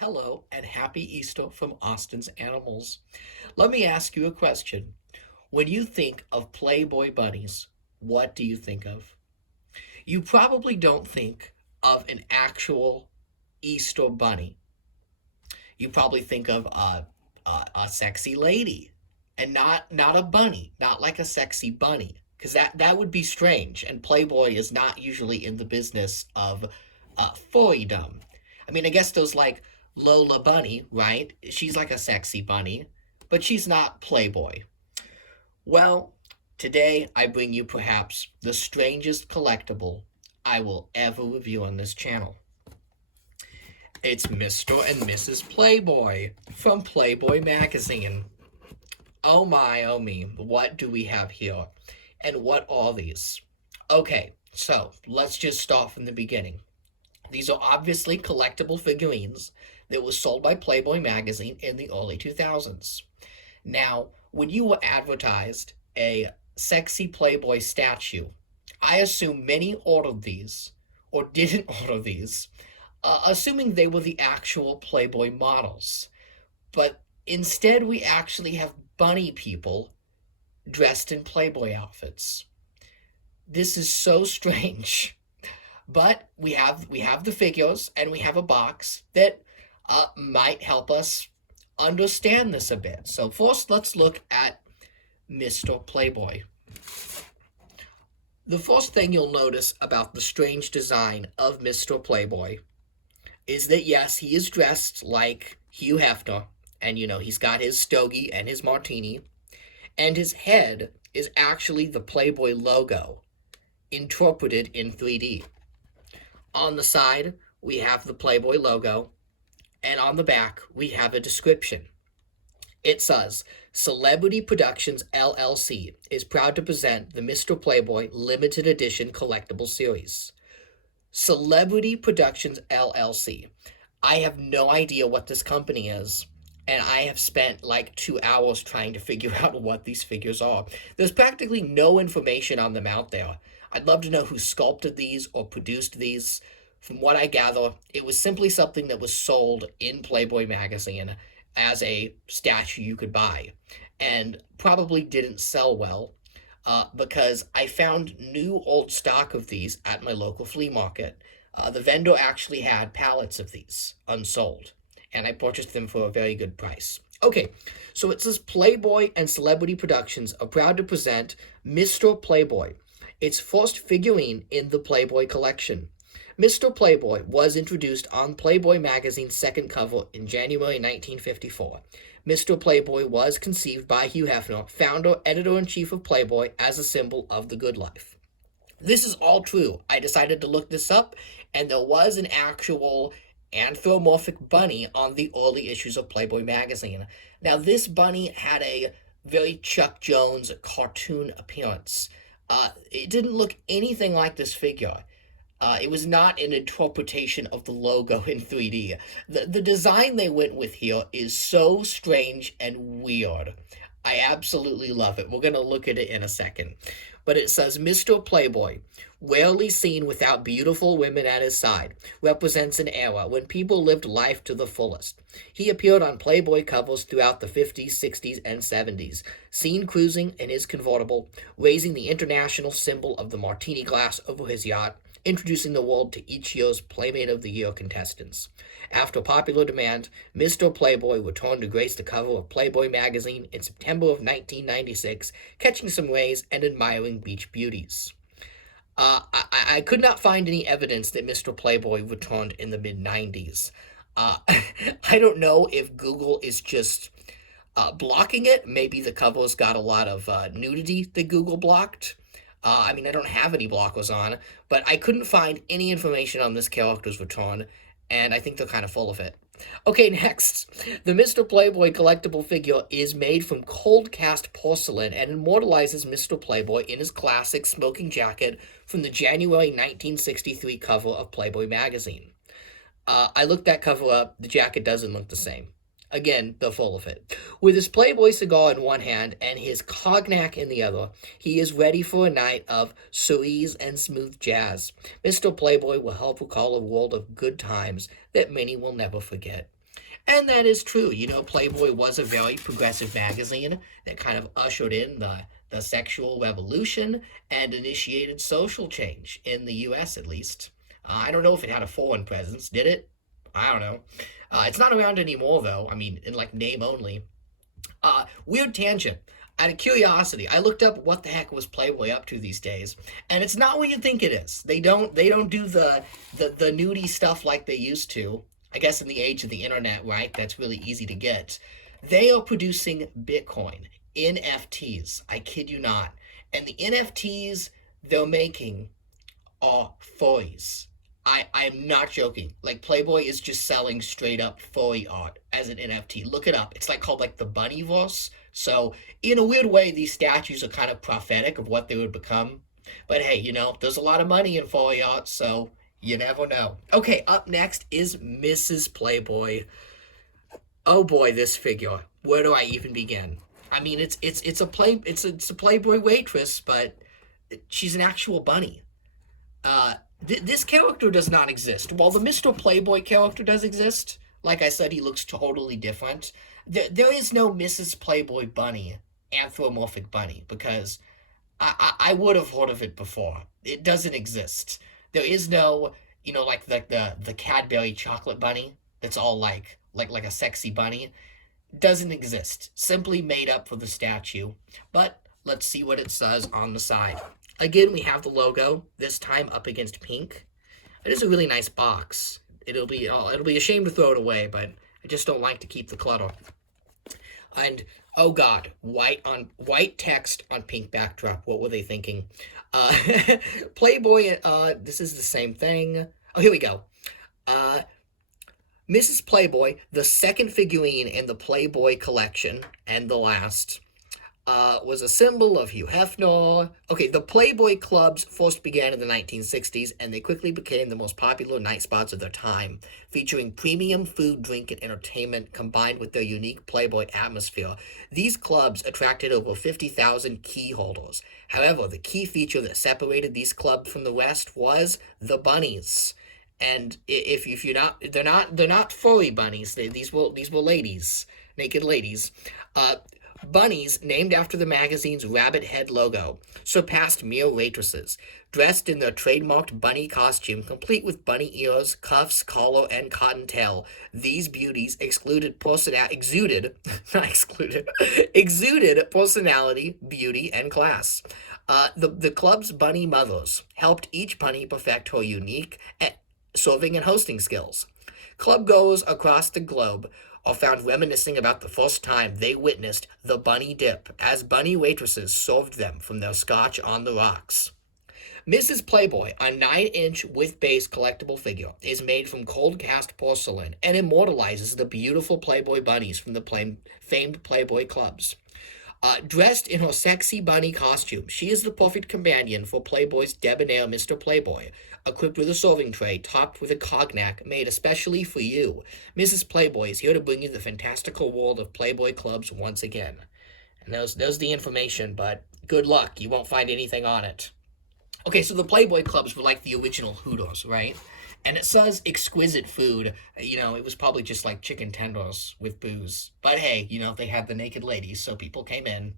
Hello and happy Easter from Austin's Animals. Let me ask you a question. When you think of Playboy bunnies, what do you think of? You probably don't think of an actual Easter bunny. You probably think of a sexy lady and not a bunny, not like a sexy bunny, because that would be strange. And Playboy is not usually in the business of furrydom. I mean, I guess those like Lola Bunny, right? She's like a sexy bunny, but she's not Playboy. Well, today I bring you perhaps the strangest collectible I will ever review on this channel. It's Mr. and Mrs. Playboy from Playboy Magazine. Oh my, oh me, what do we have here? And what are these? Okay, so let's just start from the beginning. These are obviously collectible figurines that were sold by Playboy Magazine in the early 2000s. Now, when you were advertised a sexy Playboy statue, I assume many ordered these or didn't order these, assuming they were the actual Playboy models. But instead, we actually have bunny people dressed in Playboy outfits. This is so strange. But we have the figures and we have a box that might help us understand this a bit. So first, let's look at Mr. Playboy. The first thing you'll notice about the strange design of Mr. Playboy is that yes, he is dressed like Hugh Hefner, and he's got his stogie and his martini, and his head is actually the Playboy logo interpreted in 3D. On the side, we have the Playboy logo, and on the back, we have a description. It says, Celebrity Productions LLC is proud to present the Mr. Playboy limited edition collectible series. Celebrity Productions LLC. I have no idea what this company is, and I have spent like 2 hours trying to figure out what these figures are. There's practically no information on them out there. I'd love to know who sculpted these or produced these. From what I gather, it was simply something that was sold in Playboy magazine as a statue you could buy, and probably didn't sell well because I found new old stock of these at my local flea market. The vendor actually had pallets of these unsold, and I purchased them for a very good price. Okay, so it says Playboy and Celebrity Productions are proud to present Mr. Playboy, its first figurine in the Playboy collection. Mr. Playboy was introduced on Playboy magazine's second cover in January 1954. Mr. Playboy was conceived by Hugh Hefner, founder, editor-in-chief of Playboy, as a symbol of the good life. This is all true. I decided to look this up, and there was an actual anthropomorphic bunny on the early issues of Playboy magazine. Now, this bunny had a very Chuck Jones cartoon appearance. It didn't look anything like this figure. It was not an interpretation of the logo in 3D. The design they went with here is so strange and weird. I absolutely love it. We're going to look at it in a second. But it says Mr. Playboy, rarely seen without beautiful women at his side, represents an era when people lived life to the fullest. He appeared on Playboy covers throughout the 50s, 60s, and 70s, seen cruising in his convertible, raising the international symbol of the martini glass over his yacht, introducing the world to each year's Playmate of the Year contestants. After popular demand, Mr. Playboy returned to grace the cover of Playboy magazine in September of 1996, catching some rays and admiring beach beauties. I could not find any evidence that Mr. Playboy returned in the mid-90s. I don't know if Google is just blocking it. Maybe the cover's got a lot of nudity that Google blocked. I mean, I don't have any blockers on, but I couldn't find any information on this character's return, and I think they're kind of full of it. Okay, next. The Mr. Playboy collectible figure is made from cold cast porcelain and immortalizes Mr. Playboy in his classic smoking jacket from the January 1963 cover of Playboy magazine. I looked that cover up. The jacket doesn't look the same. Again, they're full of it. With his Playboy cigar in one hand and his cognac in the other, he is ready for a night of cerise and smooth jazz. Mr. Playboy will help recall a world of good times that many will never forget. And that is true. Playboy was a very progressive magazine that kind of ushered in the sexual revolution and initiated social change in the US at least. I don't know if it had a foreign presence. Did it? I don't know. It's not around anymore, though. I mean, in like name only. Weird tangent. Out of curiosity, I looked up what the heck was Playboy up to these days, and it's not what you think it is. They don't do the nudie stuff like they used to. I guess in the age of the internet, right? That's really easy to get. They are producing Bitcoin, NFTs. I kid you not. And the NFTs they're making are furries. I'm not joking. Like Playboy is just selling straight up furry art as an NFT. Look it up. It's like called like the Bunnyverse. So in a weird way, these statues are kind of prophetic of what they would become. But hey, there's a lot of money in furry art, so you never know. Okay, up next is Mrs. Playboy. Oh boy, this figure. Where do I even begin? I mean, it's a Playboy waitress, but she's an actual bunny. This character does not exist. While the Mr. Playboy character does exist, like I said, he looks totally different. There is no Mrs. Playboy bunny, anthropomorphic bunny, because I would have heard of it before. It doesn't exist. There is no, like the Cadbury chocolate bunny that's all like a sexy bunny. Doesn't exist. Simply made up for the statue. But let's see what it says on the side. Again, we have the logo, this time up against pink. It is a really nice box. It'll be a shame to throw it away, but I just don't like to keep the clutter. And oh god, white text on pink backdrop. What were they thinking? Uh, Playboy. This is the same thing. Oh, here we go. Uh, Mrs. Playboy, the second figurine in the Playboy collection, and the last, was a symbol of Hugh Hefner. Okay, the Playboy clubs first began in the 1960s, and they quickly became the most popular night spots of their time, featuring premium food, drink, and entertainment combined with their unique Playboy atmosphere. These clubs attracted over 50,000 key holders. However, the key feature that separated these clubs from the rest was the bunnies. And if you're not, they're not furry bunnies. These were ladies, naked ladies. Uh, Bunnies, named after the magazine's rabbit head logo, surpassed mere waitresses. Dressed in their trademarked bunny costume, complete with bunny ears, cuffs, collar, and cottontail, these beauties exuded, not excluded, exuded personality, beauty, and class. The club's bunny mothers helped each bunny perfect her unique serving and hosting skills. Club goers across the globe are found reminiscing about the first time they witnessed the bunny dip as bunny waitresses served them from their scotch on the rocks. Mrs. Playboy, a 9-inch with base collectible figure, is made from cold cast porcelain and immortalizes the beautiful Playboy bunnies from the famed Playboy clubs. Dressed in her sexy bunny costume, she is the perfect companion for Playboy's debonair Mr. Playboy, equipped with a serving tray topped with a cognac made especially for you. Mrs. Playboy is here to bring you the fantastical world of Playboy clubs once again. And there's the information, but good luck, you won't find anything on it. Okay, so the Playboy clubs were like the original Hooters, right? And it says exquisite food. It was probably just like chicken tenders with booze. But hey, they had the naked ladies, so people came in.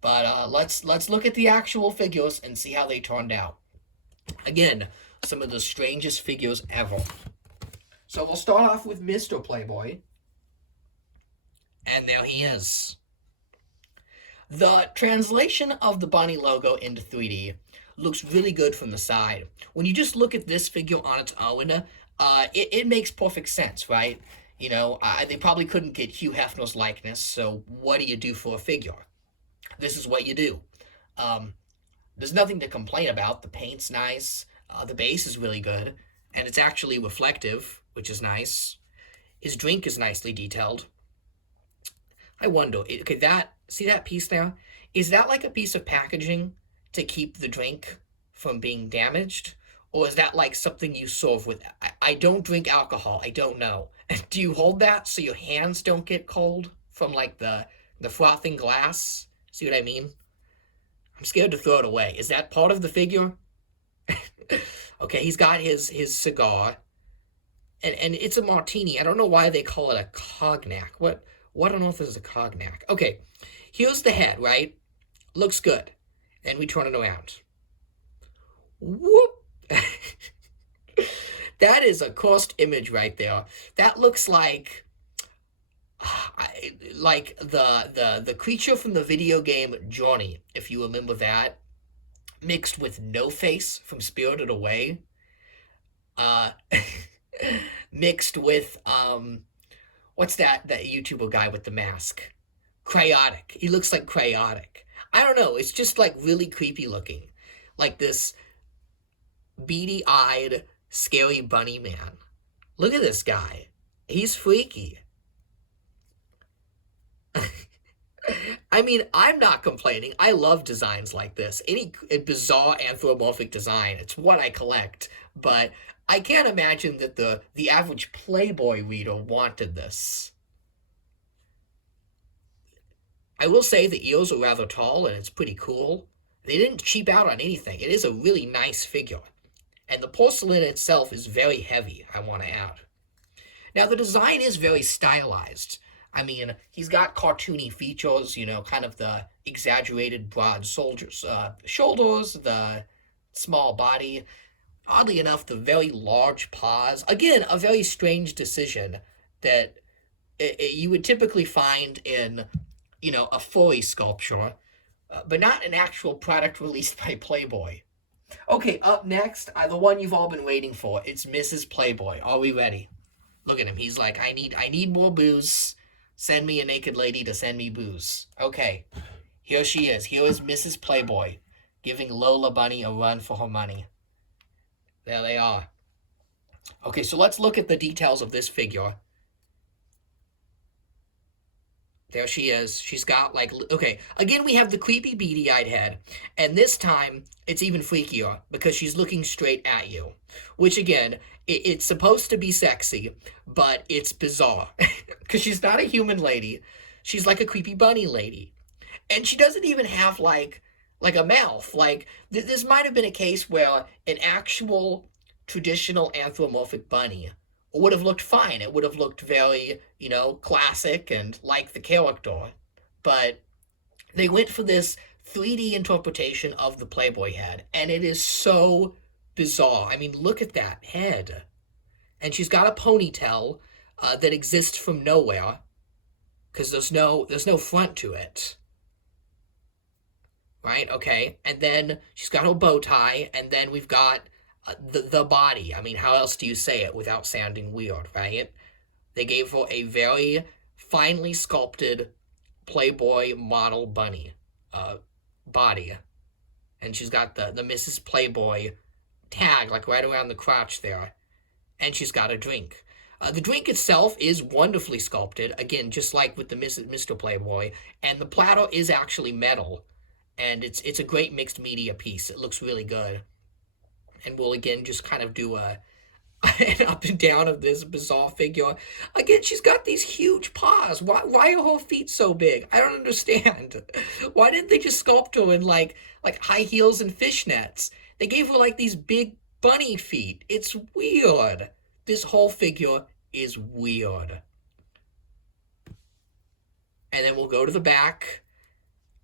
But let's look at the actual figures and see how they turned out. Again, some of the strangest figures ever. So we'll start off with Mr. Playboy. And there he is. The translation of the bunny logo into 3D looks really good from the side. When you just look at this figure on its own, it makes perfect sense, right? They probably couldn't get Hugh Hefner's likeness, so what do you do for a figure? This is what you do. There's nothing to complain about. The paint's nice, the base is really good, and it's actually reflective, which is nice. His drink is nicely detailed. I wonder, see that piece there? Is that like a piece of packaging to keep the drink from being damaged? Or is that like something you serve with? I don't drink alcohol. I don't know. Do you hold that so your hands don't get cold from like the frothing glass? See what I mean? I'm scared to throw it away. Is that part of the figure? Okay, he's got his cigar. and it's a martini. I don't know why they call it a cognac. What on earth is a cognac? Okay, here's the head, right? Looks good. And we turn it around. Whoop! That is a cursed image right there. That looks like the creature from the video game Journey, if you remember that, mixed with No Face from Spirited Away, uh, mixed with what's that YouTuber guy with the mask? Cryotic. He looks like Cryotic. I don't know. It's just like really creepy looking, like this beady-eyed, scary bunny man. Look at this guy. He's freaky. I mean, I'm not complaining. I love designs like this. Any bizarre anthropomorphic design, it's what I collect. But I can't imagine that the average Playboy reader wanted this. I will say the ears are rather tall and it's pretty cool. They didn't cheap out on anything. It is a really nice figure. And the porcelain itself is very heavy, I want to add. Now, the design is very stylized. I mean, he's got cartoony features, kind of the exaggerated broad shoulders, the small body. Oddly enough, the very large paws. Again, a very strange decision that you would typically find in, a Furry sculpture, but not an actual product released by Playboy. Okay, up next, the one you've all been waiting for. It's Mrs. Playboy. Are we ready? Look at him. He's like, I need more booze. Send me a naked lady to send me booze. Okay, here she is. Here is Mrs. Playboy giving Lola Bunny a run for her money. There they are. Okay, so let's look at the details of this figure. There she is. She's got okay, again, we have the creepy beady-eyed head. And this time, it's even freakier because she's looking straight at you. Which, again, it's supposed to be sexy, but it's bizarre. Because she's not a human lady. She's like a creepy bunny lady. And she doesn't even have, like a mouth. This might have been a case where an actual traditional anthropomorphic bunny would have looked fine. It would have looked very, classic and like the character. But they went for this 3D interpretation of the Playboy head, and it is so bizarre. I mean, look at that head. And she's got a ponytail that exists from nowhere because there's no front to it. Right? Okay. And then she's got her bow tie, and then we've got the body. I mean, how else do you say it without sounding weird, right? They gave her a very finely sculpted Playboy model bunny body. And she's got the Mrs. Playboy tag, right around the crotch there. And she's got a drink. The drink itself is wonderfully sculpted, again, just like with the Mr. Playboy. And the platter is actually metal. And it's a great mixed media piece. It looks really good. And we'll again just kind of do an up and down of this bizarre figure. Again, she's got these huge paws. Why are her feet so big? I don't understand. Why didn't they just sculpt her in like high heels and fishnets? They gave her these big bunny feet. It's weird. This whole figure is weird. And then we'll go to the back.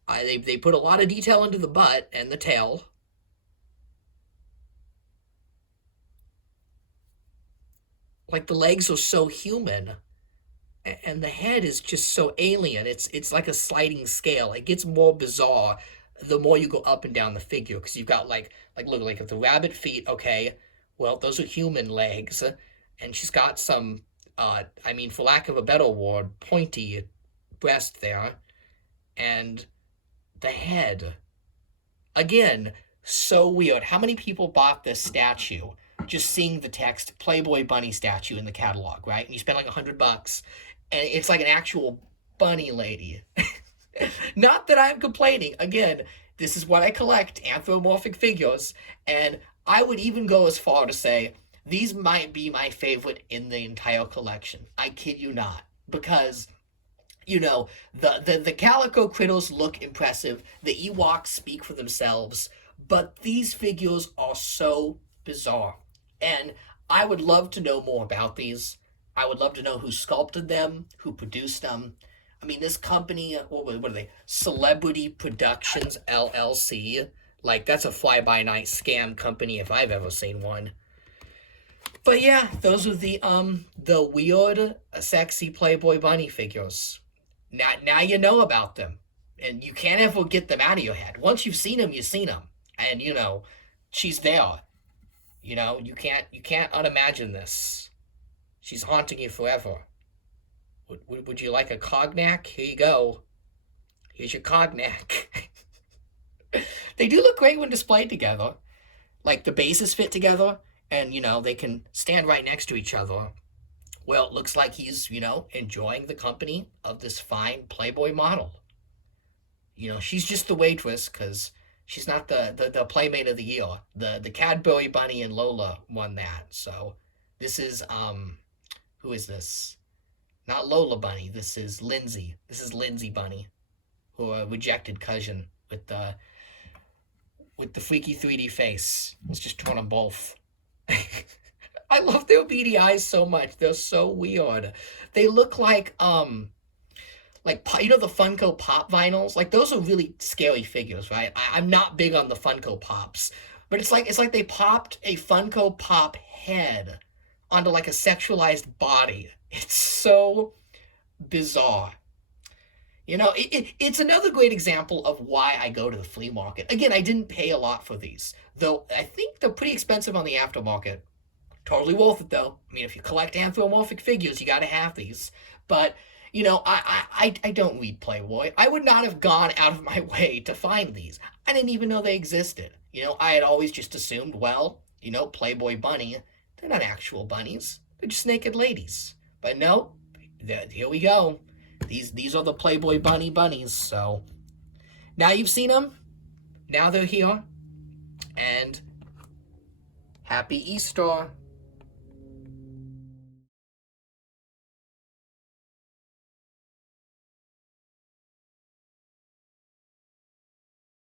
They put a lot of detail into the butt and the tail. The legs are so human, and the head is just so alien. It's like a sliding scale. It gets more bizarre the more you go up and down the figure, because you've got look at the rabbit feet. Okay, well, those are human legs, and she's got some for lack of a better word, pointy breast there, and the head. Again, so weird. How many people bought this statue just seeing the text Playboy bunny statue in the catalog, right? And you spend $100, and it's like an actual bunny lady. Not that I'm complaining. Again, this is what I collect, anthropomorphic figures, and I would even go as far to say these might be my favorite in the entire collection. I kid you not. Because the calico critters look impressive. The Ewoks speak for themselves. But these figures are so bizarre. And I would love to know more about these. I would love to know who sculpted them, who produced them. I mean, this company, what are they? Celebrity Productions LLC. Like, that's a fly by night scam company if I've ever seen one. But yeah, those are the weird, sexy Playboy bunny figures. Now you know about them, and you can't ever get them out of your head. Once you've seen them, you've seen them, and she's there. You can't unimagine this. She's haunting you forever. Would you like a cognac? Here you go. Here's your cognac. They do look great when displayed together. Like the bases fit together, and they can stand right next to each other. Well, it looks like he's enjoying the company of this fine Playboy model. She's just the waitress because she's not the Playmate of the Year. The Cadbury Bunny and Lola won that. So this is who is this? Not Lola Bunny. This is Lindsay. This is Lindsay Bunny, who rejected cousin with the freaky 3D face. Let's just turn them both. I love their beady eyes so much. They're so weird. They look like the Funko Pop vinyls. Like those are really scary figures, right? I'm not big on the Funko Pops, but it's like they popped a Funko Pop head onto like a sexualized body. It's so bizarre. It's another great example of why I go to the flea market. Again, I didn't pay a lot for these, though I think they're pretty expensive on the aftermarket. Totally worth it, though. I mean, if you collect anthropomorphic figures, you got to have these. But, I don't read Playboy. I would not have gone out of my way to find these. I didn't even know they existed. I had always just assumed, well, Playboy bunny, they're not actual bunnies. They're just naked ladies. But no, here we go. These are the Playboy bunnies. So now you've seen them. Now they're here. And happy Easter.